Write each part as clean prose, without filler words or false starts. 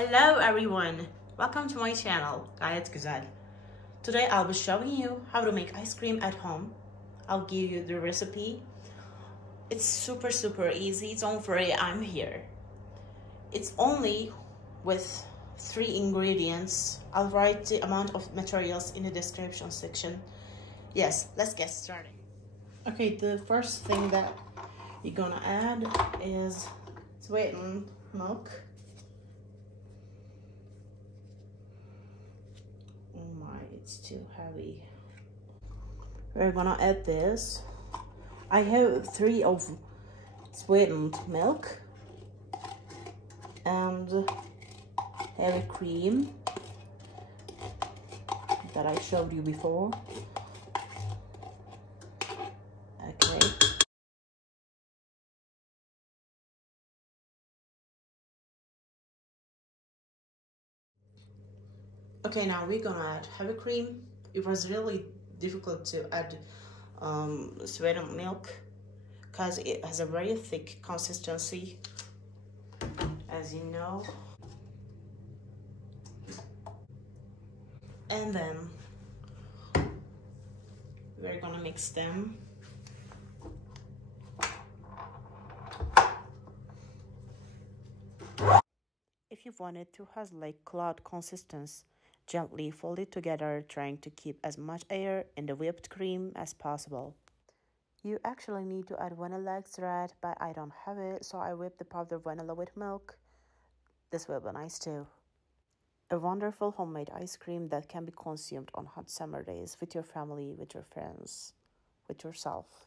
Hello everyone, welcome to my channel, Gayet Güzel. Today I'll be showing you how to make ice cream at home. I'll give you the recipe. It's super easy, don't worry, I'm here. It's only with 3 ingredients. I'll write the amount of materials in the description section. Yes, let's get started. Okay, the first thing that you're gonna add is sweetened milk. Oh my, it's too heavy. We're gonna add this. I have 3 of sweetened milk and heavy cream that I showed you before. Okay. Okay, now we're gonna add heavy cream. It was really difficult to add sweetened milk because it has a very thick consistency, as you know. And then we're gonna mix them. If you want it to have like cloud consistency, gently fold it together, trying to keep as much air in the whipped cream as possible. You actually need to add vanilla extract, but I don't have it, so I whip the powdered vanilla with milk. This will be nice too. A wonderful homemade ice cream that can be consumed on hot summer days with your family, with your friends, with yourself.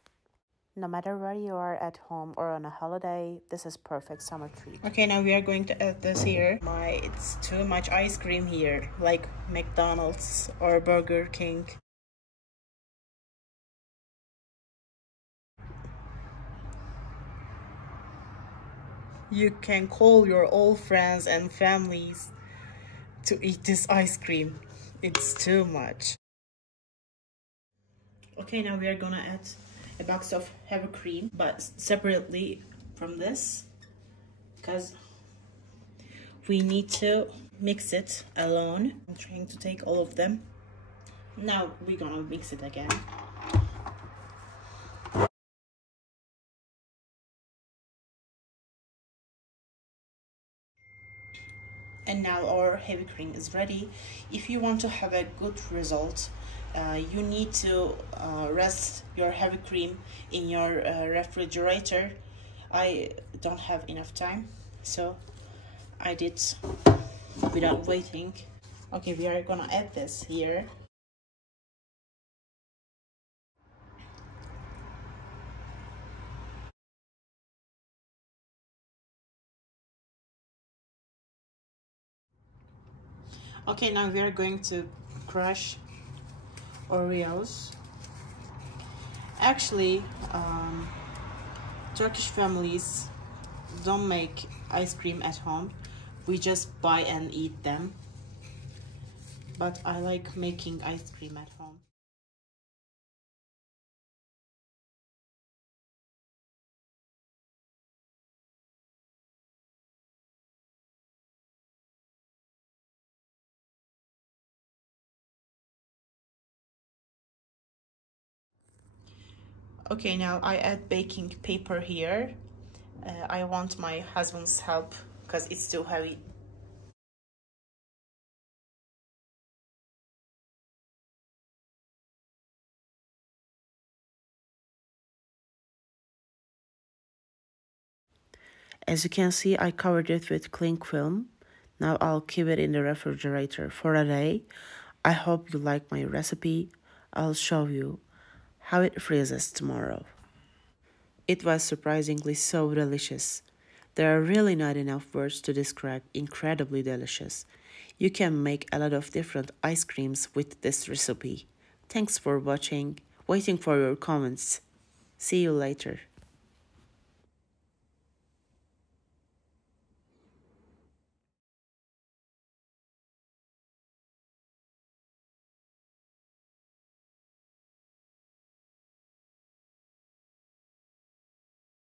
No matter where you are at home or on a holiday, this is perfect summer treat. Okay, now we are going to add this here. It's too much ice cream here, like McDonald's or Burger King. You can call your old friends and families to eat this ice cream. It's too much. Okay, now we are gonna add a box of heavy cream, but separately from this, because we need to mix it alone. I'm trying to take all of them. Now we're gonna mix it again. And now our heavy cream is ready. If you want to have a good result, you need to rest your heavy cream in your refrigerator. I don't have enough time, so I did without waiting. Okay, we are gonna add this here. Okay, now we are going to crush Oreos. Actually, Turkish families don't make ice cream at home. We just buy and eat them. But I like making ice cream at home. Okay, now I add baking paper here. I want my husband's help because it's too heavy. As you can see, I covered it with Clink Film. Now I'll keep it in the refrigerator for a day. I hope you like my recipe. I'll show you how it freezes tomorrow. It was surprisingly so delicious. There are really not enough words to describe incredibly delicious. You can make a lot of different ice creams with this recipe. Thanks for watching. Waiting for your comments. See you later.